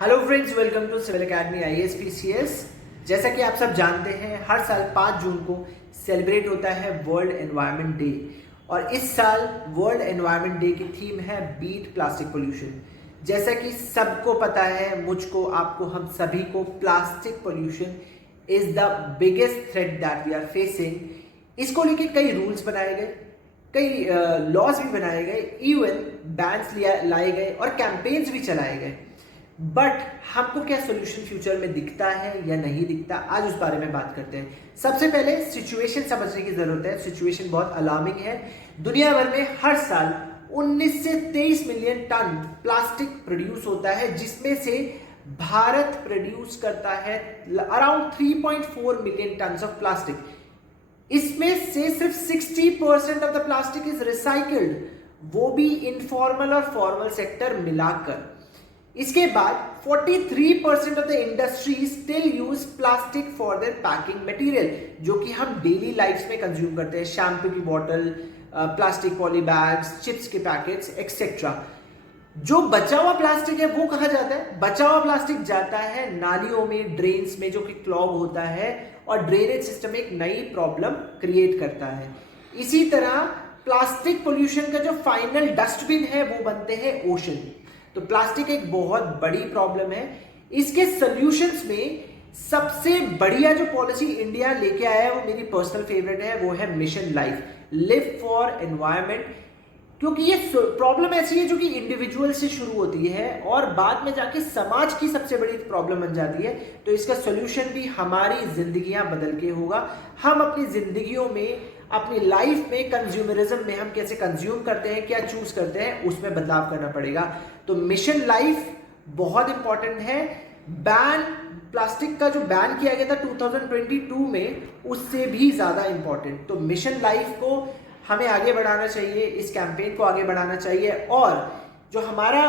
Hello friends, welcome to Civil Academy IAS-PCS। जैसा कि आप सब जानते हैं, हर साल 5 जून को सेलिब्रेट होता है वर्ल्ड एनवायरनमेंट डे। और इस साल वर्ल्ड एनवायरनमेंट डे की थीम है बीट प्लास्टिक पोल्यूशन। जैसा कि सबको पता है, मुझको, आपको, हम सभी को, plastic pollution is the biggest threat that we are facing. इसको लेके कई रूल्स बनाए गए, कई लॉज भी बनाए गए, इवन बैन्स लाए गए और कैंपेन्स भी चलाए गए। बट हमको क्या सोल्यूशन फ्यूचर में दिखता है या नहीं दिखता, आज उस बारे में बात करते हैं। सबसे पहले सिचुएशन समझने की जरूरत है। सिचुएशन बहुत अलार्मिंग है। दुनिया भर में हर साल 19 से 23 मिलियन टन प्लास्टिक प्रोड्यूस होता है, जिसमें से भारत प्रोड्यूस करता है around 3.4 million ton of plastic. इसमें से सिर्फ 60% of the plastic is recycled, वो भी इनफॉर्मल और फॉर्मल सेक्टर मिलाकर। इसके बाद 43% of the industry still use plastic for their packing material, जो कि हम डेली लाइफ में कंज्यूम करते हैं। शैम्पू की bottle, plastic poly bags, chips के पैकेट्स एक्सेट्रा। जो बचा हुआ प्लास्टिक है वो कहाँ जाता है? बचा हुआ प्लास्टिक जाता है नालियों में, ड्रेन्स में, जो कि क्लॉग होता है और ड्रेनेज सिस्टम एक नई प्रॉब्लम क्रिएट करता है। इसी तरह प्लास्टिक पोल्यूशन का जो फाइनल डस्टबिन है वो बनते हैं ओशन। तो प्लास्टिक एक बहुत बड़ी प्रॉब्लम है। इसके सॉल्यूशंस में सबसे बढ़िया जो पॉलिसी इंडिया लेके आया है वो मेरी पर्सनल फेवरेट है, वो है mission life, live for environment. क्योंकि ये प्रॉब्लम ऐसी है जो कि इंडिविजुअल से शुरू होती है और बाद में जाके समाज की सबसे बड़ी प्रॉब्लम बन जाती है। तो इसका सॉल्यूशन भी हमारी जिंदगियां बदल के होगा। हम अपनी जिंदगियों में, अपनी लाइफ में, कंज्यूमरिज्म में हम कैसे कंज्यूम करते हैं, क्या चूज करते हैं, उसमें बदलाव करना पड़ेगा। तो मिशन लाइफ बहुत इंपॉर्टेंट है। बैन, प्लास्टिक का जो बैन किया गया था 2022 में, उससे भी ज्यादा इंपॉर्टेंट। तो मिशन लाइफ को हमें आगे बढ़ाना चाहिए, इस कैंपेन को आगे बढ़ाना चाहिए। और जो हमारा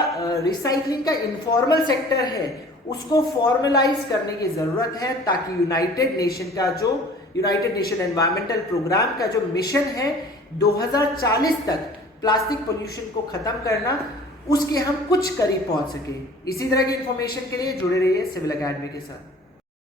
रिसाइकलिंग का इनफॉर्मल सेक्टर है उसको फॉर्मलाइज करने की जरूरत है, ताकि यूनाइटेड नेशन एनवायरमेंटल प्रोग्राम का जो मिशन है 2040 तक प्लास्टिक पोल्यूशन को खत्म करना, उसके हम कुछ करीब पहुंच सके। इसी तरह की इंफॉर्मेशन के लिए जुड़े रहिए सिविल एकेडमी के साथ।